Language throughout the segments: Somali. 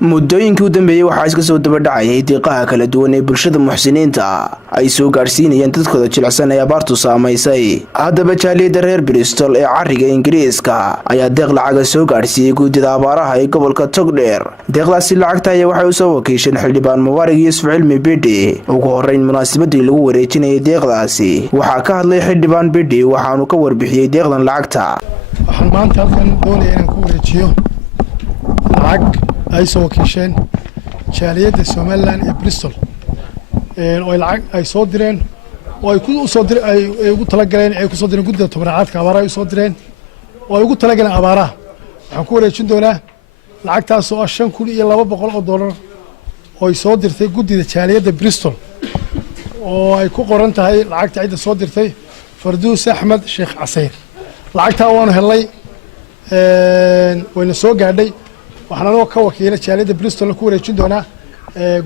muddooyinkii u dambeeyay waxaa iska soo daba dhacayay diiqaha kala duwan ee bulshada muxsiniinta ay soo gaarsiinayeen dadkooda jilicsan ee abaartu saamaysay. Haddaba jaaliyadda reer Bristol ee cariga Ingiriiska ayaa deeq lacaga soo gaarsiiyay guddida abaaraha ee gobolka Togdheer. Deeqdaasi lacagta ayaa waxay u soo wakiisheen xildhibaan Mubaarak Yuusuf Cilmi Bidhi. Ugu horreyn munaasabadii lagu wareejinayay deeqdaasi waxaa ka hadlay xildhibaan Bidhi waxaanu ka warbixiyay deeqdan lacagta. waxaan maanta halkan doonayaa inaan ku wareejiyo lacag ay soo wakiisheen jaaliyadda Somaliland ee Bristol oo lacag ay soo direen oo ay ku soo direen ay ugu talagaleen ay ku soo direen guddida tabarucaadka abaaraha ay soo direen oo ay ugu talagaleen abaaraha. waxaan ku wareejin doonaa lacagtaas oo $5,200 oo ay soo dirtay guddida jaaliyadda Bristol oo ay ku qoran tahay lacagta cidda soo dirtay Farduus Axmed Sheekh Casayr. lacagta waanu helay wayna soo gaadhay. waxaan ka wakiilay jaaliyadda Bristol ku wareejin doonaa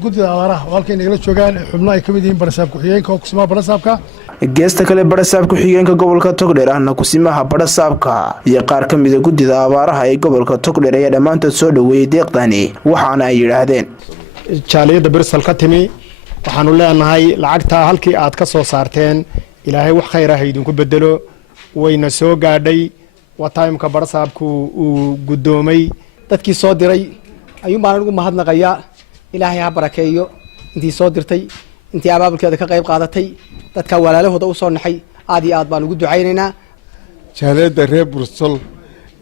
guddida abaaraha oo halkay nagala joogaan xubno ay ka mid yihiin barasaab ku-xigeenka oo kusimaha barasaabka. geesta kale barasaab ku-xigeenka gobolka Togdheer ahna kusimaha barasaabka iyo qaar ka mid ah guddida abaaraha ee gobolka Togdheer ayaa dhammaantood soo dhaweeyay deeqdani waxaana ay yiraahdeen jaaliyadda Bristol ka timi waxaanu leenahay lacagta halkii aad ka soo saarteen ilaahay wax khayr ah idinku bedelo wayna soo gaadhay. waa taymka barasaabku uu gudoomay dadkii soo diray ayuu baan ugu mahadnaqayaa. ilaahay ha barakeeyo intii soo dirtay intii abaabulkeeda ka qayb qaadatay dadka walaalahooda u soo naxay aad iyo aad baan ugu ducaynaynaa. jaaliyadda reer Bristol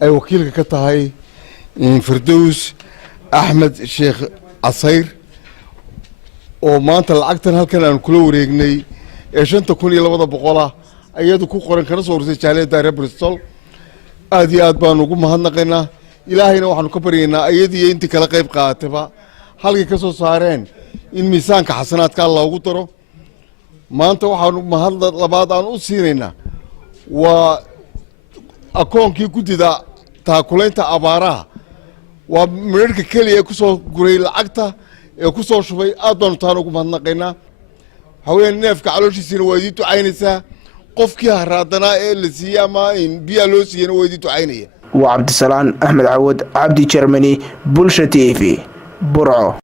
ay wakiilka ka tahay Farduus Axmed Sheekh Casayr oo maanta lacagtan halkan aan kula wareegnay ee $5,200 ayadu ku qoran kana soo horsay jaaliyadda reer Bristol. aad iyo aad baan ugu mahadnaqaynaa. ilaahayna waxaanu ka baryaynaa ayadii intii kala qayb qaadatayba halkay ka soo saareen in miisaanka xasanaadka loogu daro. maanta waxaanu mahad labaad aan u siinaynaa waa akoonkii guddida taakulaynta abaaraha. waa midharka keliya ee kusoo guray lacagta ee ku soo shubay. aad baanu taan ugu mahadnaqaynaa. waxaa weeyaan neefka calooshiisiina waa idin ducaynaysaa. qofkii haraadanaa ee la siiyey ama biyaa loo siiyeyna waa idin ducaynaya. waa Cabdisalaan Axmed Cawad Cabdi Germany Bulsha TV Burco.